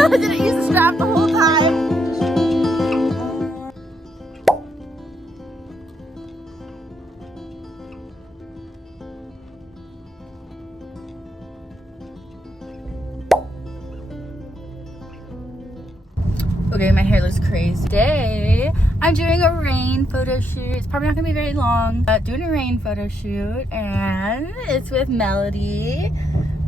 I didn't use the strap the whole time. Okay, my hair looks crazy. Today, I'm doing a rain photo shoot. It's probably not gonna be very long, but doing a rain photo shoot, and it's with Melody,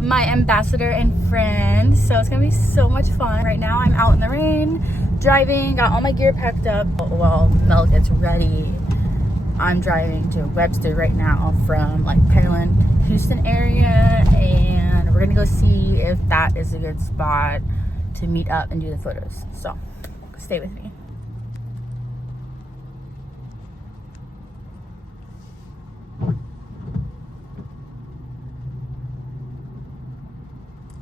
my ambassador and friend. So it's gonna be so much fun. Right now, I'm out in the rain, driving, got all my gear packed up. While Mel gets ready, I'm driving to Webster right now from like Pearland, Houston area, and we're gonna go see if that is a good spot to meet up and do the photos. So stay with me.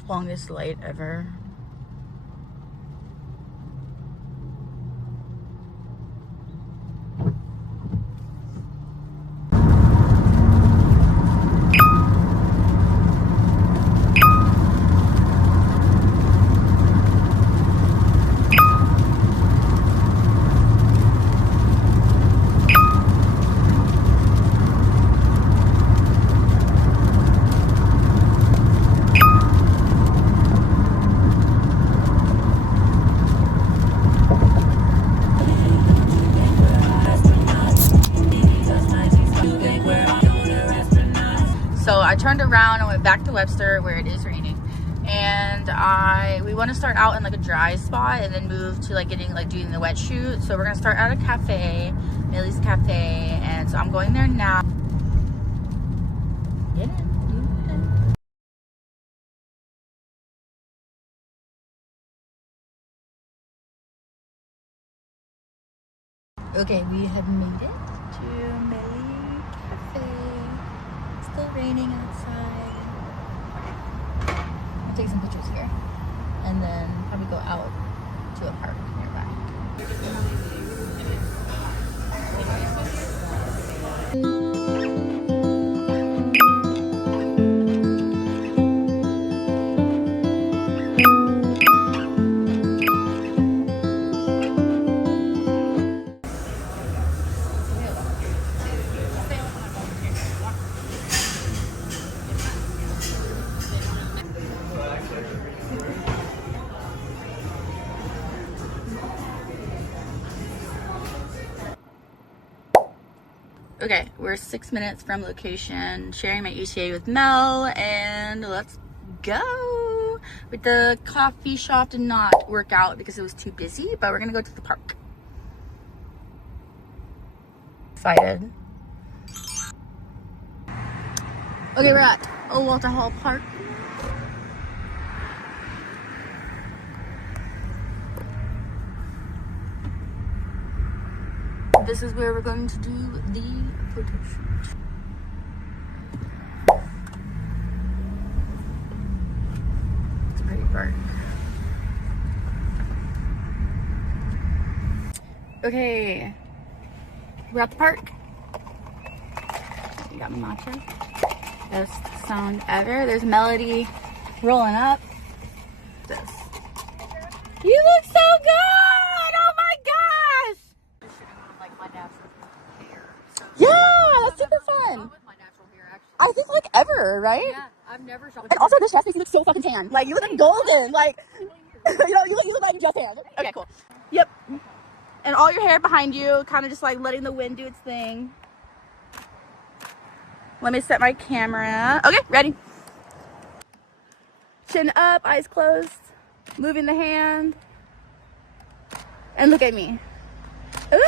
Longest light ever. So I turned around and went back to Webster where it is raining, and we want to start out in like a dry spot and then move to like doing the wet shoot. So we're gonna start at a cafe, Millie's Cafe, and so I'm going there now. Get in. Okay, we have made it to Millie's Cafe. It's still raining outside. I'll take some pictures here and then probably go out to a park nearby. Okay, we're 6 minutes from location, sharing my ETA with Mel, and let's go. But the coffee shop did not work out because it was too busy, but we're gonna go to the park. Excited. Okay, we're at Walter Hall Park. This is where we're going to do the photo shoot. It's a pretty park. Okay, we're at the park. We got matcha. Best sound ever. There's Melody rolling up. This. You look so good! Oh my gosh! Yeah, that's super fun. I think like ever, right? Yeah, I've never shot with And also this chest makes you look so fucking tan. Like you look like golden. Like you look like you just tan. Okay, cool. Yep. And all your hair behind you, kind of just like letting the wind do its thing. Let me set my camera. Okay, ready. Chin up, eyes closed. Moving the hand. And look at me. Ooh.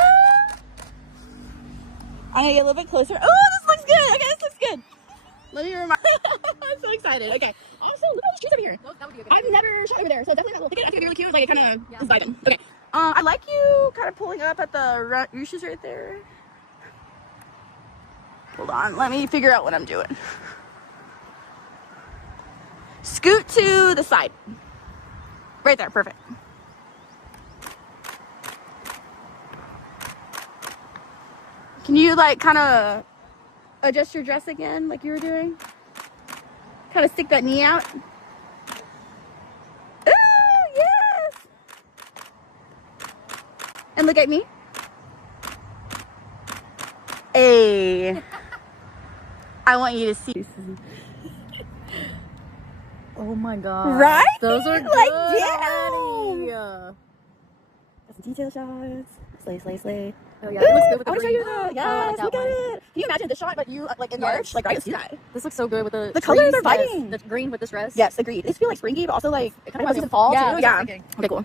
I'm gonna get a little bit closer. Oh, this looks good. Okay, this looks good. Let me remind. I'm so excited. Okay. Also, look at all these trees over here. that would be a good I've never shot over there, so definitely not. I think it'd be really cute. Like it kind of is vibing. Okay. I like you kind of pulling up at the ruches right there. Hold on. Let me figure out what I'm doing. Scoot to the side. Right there. Perfect. Can you like kind of adjust your dress again like you were doing? Kind of stick that knee out. Ooh, And look at me. Hey. I want you to see. Oh my god. Right? Those are Like, good damn. already. Got some detail shots. Slay, slay, slay. Oh yeah, it looks good with I the want to show green. you the. Yes, Oh, I like that look at one. it. Can you imagine this shot, but you like enlarged? Yes. Like, I can see that. This looks so good with the colors trees. are biting. Yes. The green with this dress. Yes, agreed. These feel like springy, but also like it kind of Reminds has me some of fall yeah, too. that's what I Yeah. was thinking. Okay, cool.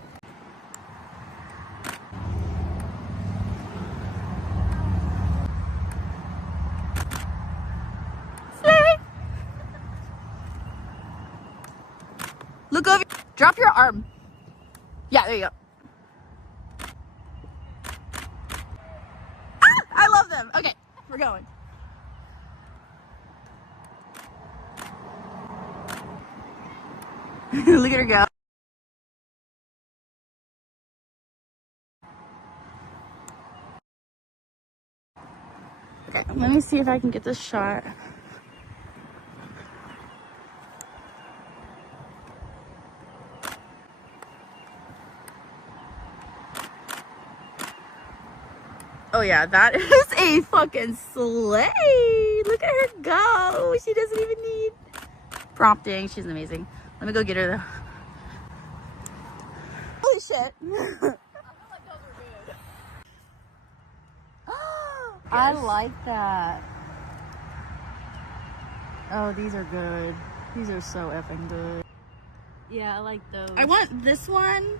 Look over. Drop your arm. Yeah, there you go. Ah, I love them. Okay, we're going. Look at her go. Okay, let me see if I can get this shot. Oh yeah, that is a fucking sleigh. Look at her go. She doesn't even need prompting. She's amazing. Let me go get her though. Holy shit. I like that. Oh, these are good. These are so effing good. Yeah, I like those. I want this one,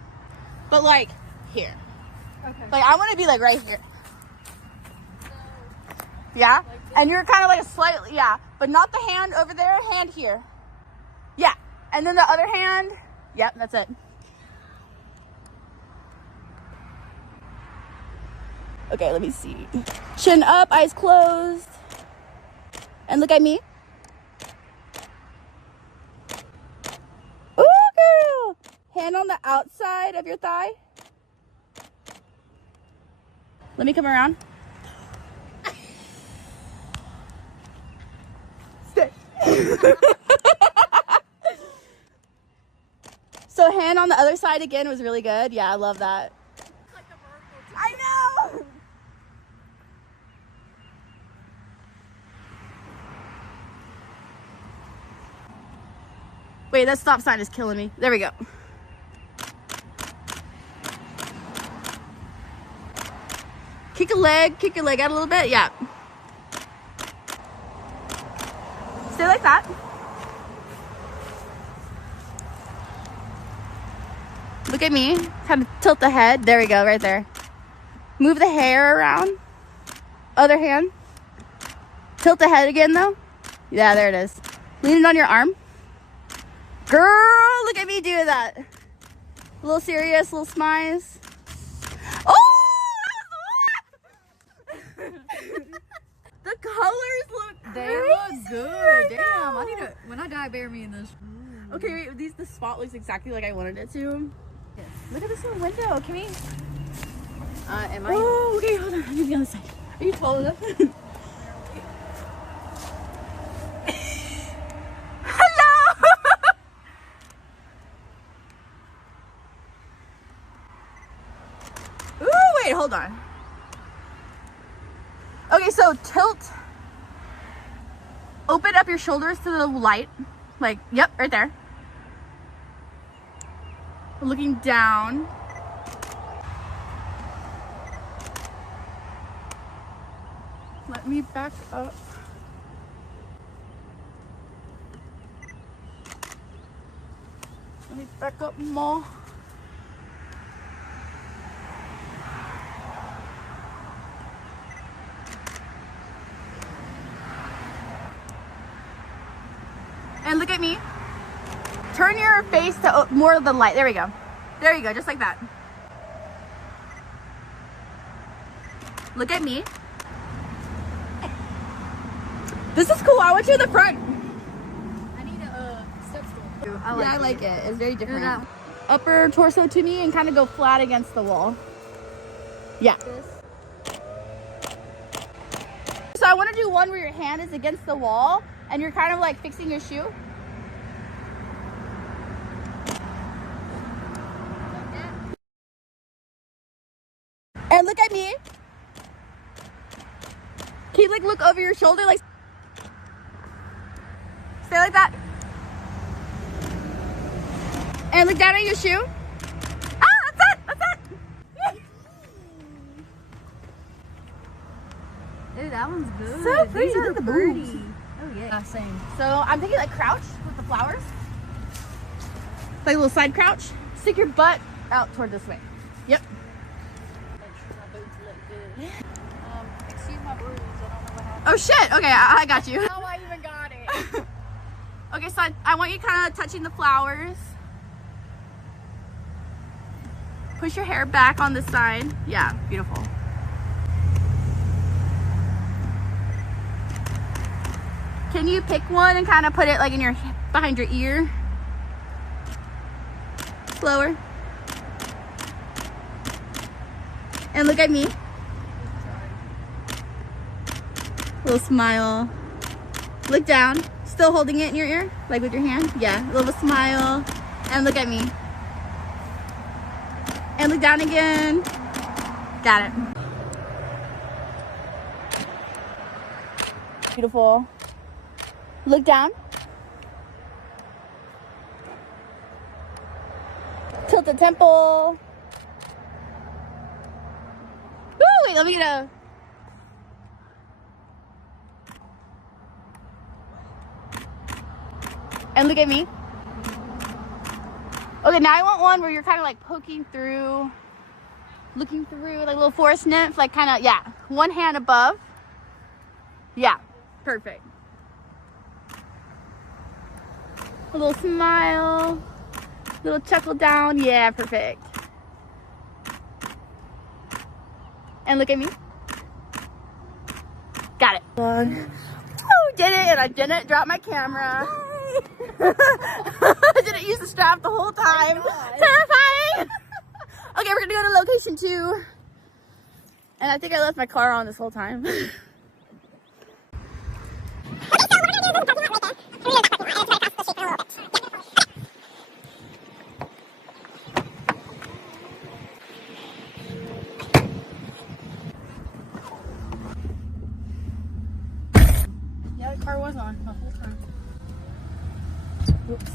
but like here. Okay. Like I want to be like right here. Yeah? And you're kind of like a slightly, yeah. But not the hand over there, hand here. Yeah. And then the other hand, yep, that's it. Okay, let me see. Chin up, eyes closed. And look at me. Ooh, girl. Hand on the outside of your thigh. Let me come around. Stay. So hand on the other side again was really good. Yeah, I love that. I know. Wait, that stop sign is killing me. There we go. Kick your leg out a little bit. Yeah. Stay like that. Look at me. Kind of tilt the head. There we go, right there. Move the hair around. Other hand. Tilt the head again, though. Yeah, there it is. Lean it on your arm. Girl, look at me do that. A little serious, a little smiles. Oh! The colors look They crazy look good. right Damn, now. I need to. When I die, bury me in this. Okay, wait, the spot looks exactly like I wanted it to. Yes. Look at this little window. Can we? Am I? Oh, okay, hold on. I'm gonna be on the side. Are you tall enough? Hello! Ooh, wait, hold on. Okay, so tilt. Open up your shoulders to the light. Like, yep, right there. Looking down. Let me back up. Let me back up more. And look at me. Turn your face to more of the light. There we go. There you go, just like that. Look at me. This is cool. I want you in the front. I need a step stool. Yeah, I like it. It's very different. that- Upper torso to me and kind of go flat against the wall. Yeah. This. So I want to do one where your hand is against the wall and you're kind of like fixing your shoe. And look at me. Can you like look over your shoulder, like stay like that. And look down at your shoe. Ah, that's it. That's it. Dude, that one's good. So pretty. These Look are at the pretty. boobs. Oh yeah. Same. So I'm thinking like crouch with the flowers. Like a little side crouch. Stick your butt out toward this way. Yep. Make sure my boots look good. Excuse my bruise. I don't know what happened. Oh shit. Okay, I got you. How I even got it. Okay, so I want you kind of touching the flowers. Push your hair back on this side. Yeah, beautiful. Can you pick one and kind of put it like in your behind your ear? Slower. And look at me. Little smile. Look down. Still holding it in your ear, like with your hand. Yeah, a little smile. And look at me. And look down again. Got it. Beautiful. Look down. Tilt the temple. Ooh, wait, let me get a... And look at me. Okay, now I want one where you're kind of like poking through, looking through, like a little forest nymph, like kind of, yeah. One hand above. Yeah, perfect. A little smile, little chuckle down. Yeah, perfect. And look at me. Got it. Oh, did it, and I didn't drop my camera. I didn't use the strap the whole time. Terrifying. Okay, we're gonna go to location 2. And I think I left my car on this whole time. Yeah, the car was on the whole time. Oops.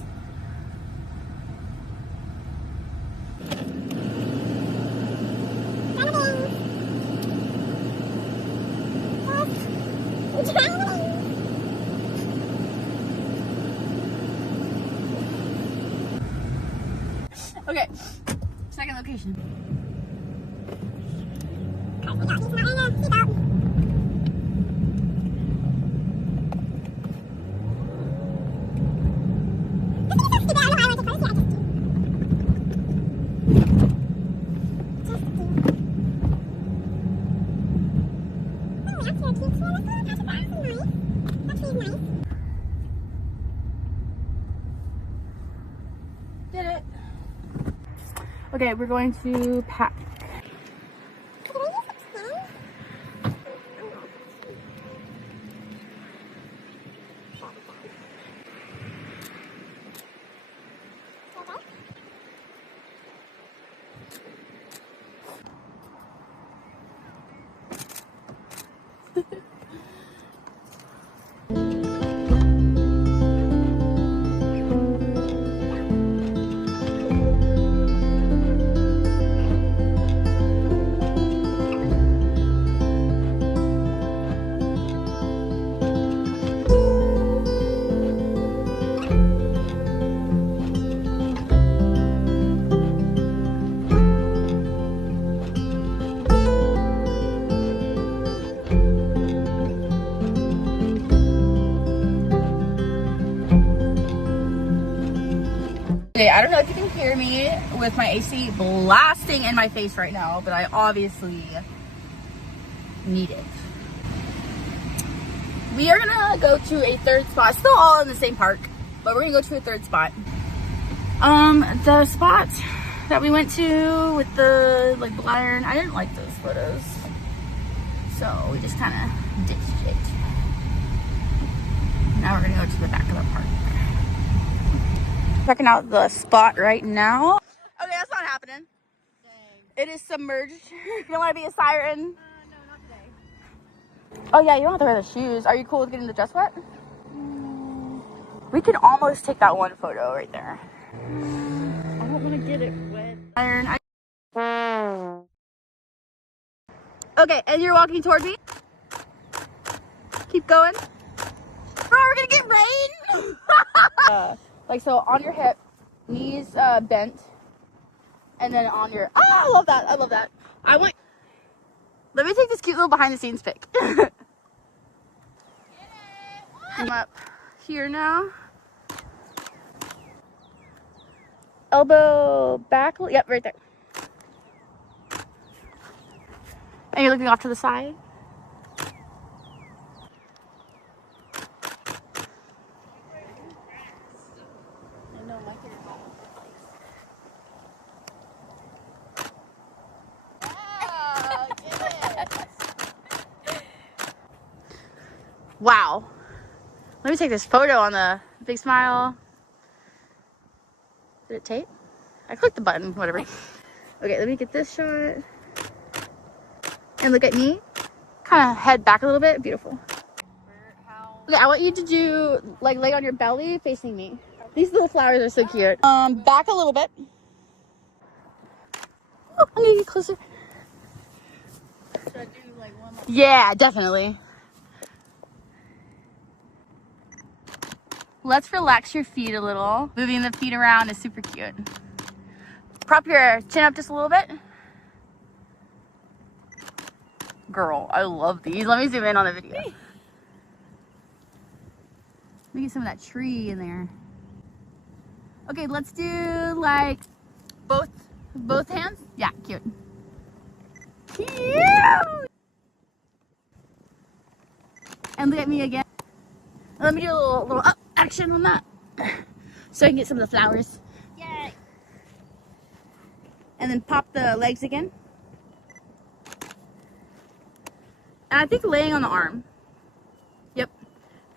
Okay, second location. Did it. Okay, we're going to pack. I don't know if you can hear me with my AC blasting in my face right now, but I obviously need it. We are gonna go to a third spot, still all in the same park, but we're gonna go to a third spot. The spot that we went to with the like iron, I didn't like those photos, so we just kind of ditched it. Now we're gonna go to the back of the park. Checking out the spot right now. Okay, that's not happening. Dang. It is submerged. You don't want to be a siren? No, not today. Oh yeah, you don't have to wear the shoes. Are you cool with getting the dress wet? We can almost take that one photo right there. I don't want to get it wet. Iron. Okay, and you're walking toward me. Keep going. Bro, we're gonna get rain. Like so, on your hip, knees bent, and then on your. Oh, I love that. I love that. I want. Let me take this cute little behind the scenes pic. I'm up here now. Elbow back. Yep, right there. And you're looking off to the side. I know my favorite place. Wow. Let me take this photo on the big smile. Did it tape? I clicked the button, whatever. Okay, let me get this shot. And look at me. Kind of head back a little bit. Beautiful. Okay, I want you to do, like, lay on your belly facing me. These little flowers are so cute. Back a little bit. Oh, I'm gonna get closer. Should I do like one? Yeah, definitely. Let's relax your feet a little. Moving the feet around is super cute. Prop your chin up just a little bit. Girl, I love these. Let me zoom in on the video. Let me get some of that tree in there. Okay, let's do like both hands. Yeah, cute. Cute. And look at me again. Let me do a little up action on that, so I can get some of the flowers. Yay! And then pop the legs again. And I think laying on the arm. Yep,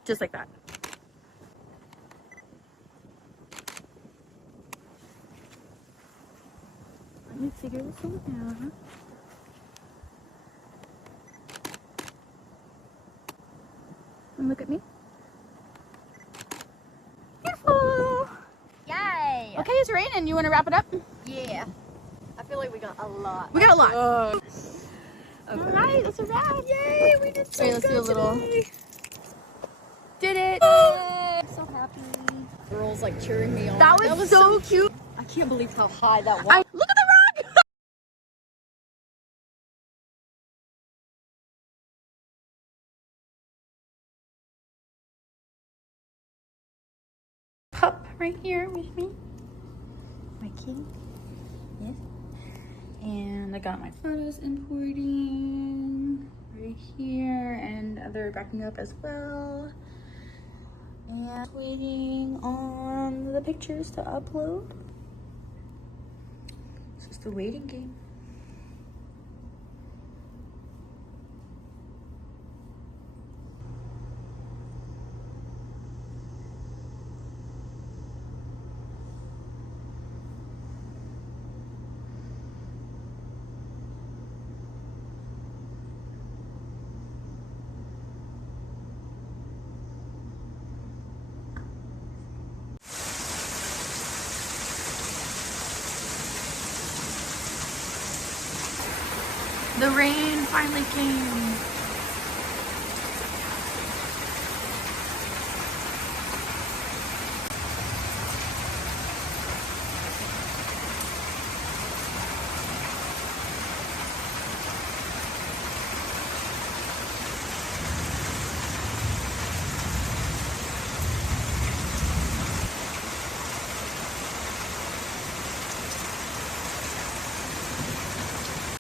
just like that. Let me figure this one out. And look at me. Beautiful. Yay! Okay, it's raining. You want to wrap it up? Yeah. I feel like we got a lot. We got a lot. Okay. All right, that's a wrap. Yay! We did so Okay, let's do a little. today. Did it? I'm so happy. Girls like cheering me on. That was so cute. I can't believe how high that was. Look at the rock. Pup right here with me. My kitty. Yes. And I got my photos importing right here, and they're backing up as well. And waiting on the pictures to upload. It's just a waiting game. The rain finally came.